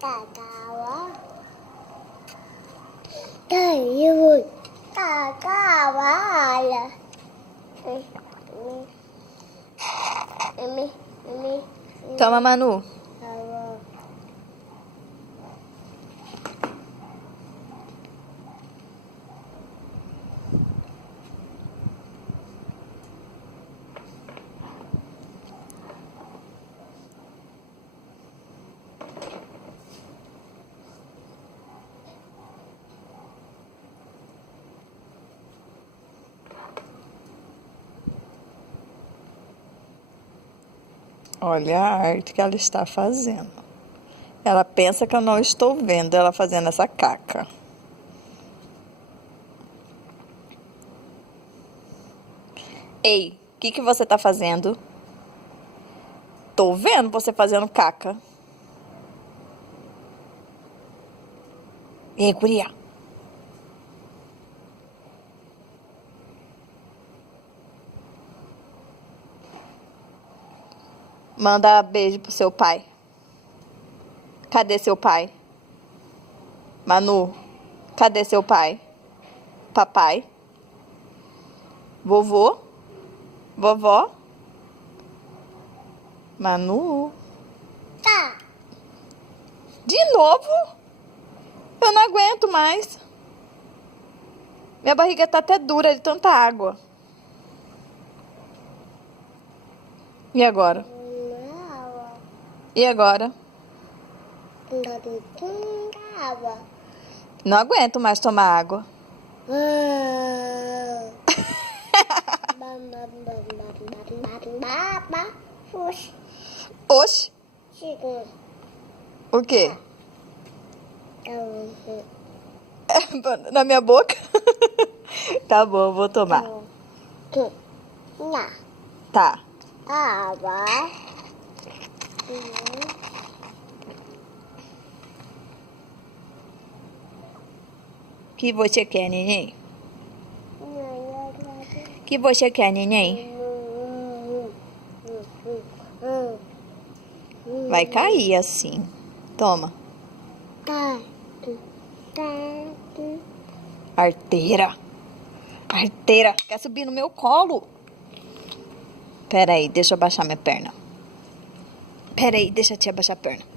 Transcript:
Tá, calma. Tá, calma, olha. Toma, Manu. Olha a arte que ela está fazendo. Ela pensa que eu não estou vendo ela fazendo essa caca. Ei, o que você tá fazendo? Tô vendo você fazendo caca. Ei, guria. Manda beijo pro seu pai. Cadê seu pai? Manu, cadê seu pai? Papai? Vovô? Vovó? Manu? Tá. De novo? Eu não aguento mais. Minha barriga tá até dura de tanta água. E agora? E agora? Não aguento mais tomar água. Oxi, o quê? Na minha boca? Tá bom, vou tomar. Tá. O que você quer, neném? O que você quer, neném? Vai cair assim. Toma. Arteira. Arteira. Quer subir no meu colo? Pera aí, deixa eu abaixar minha perna. Pera aí, deixa eu te abaixar a perna.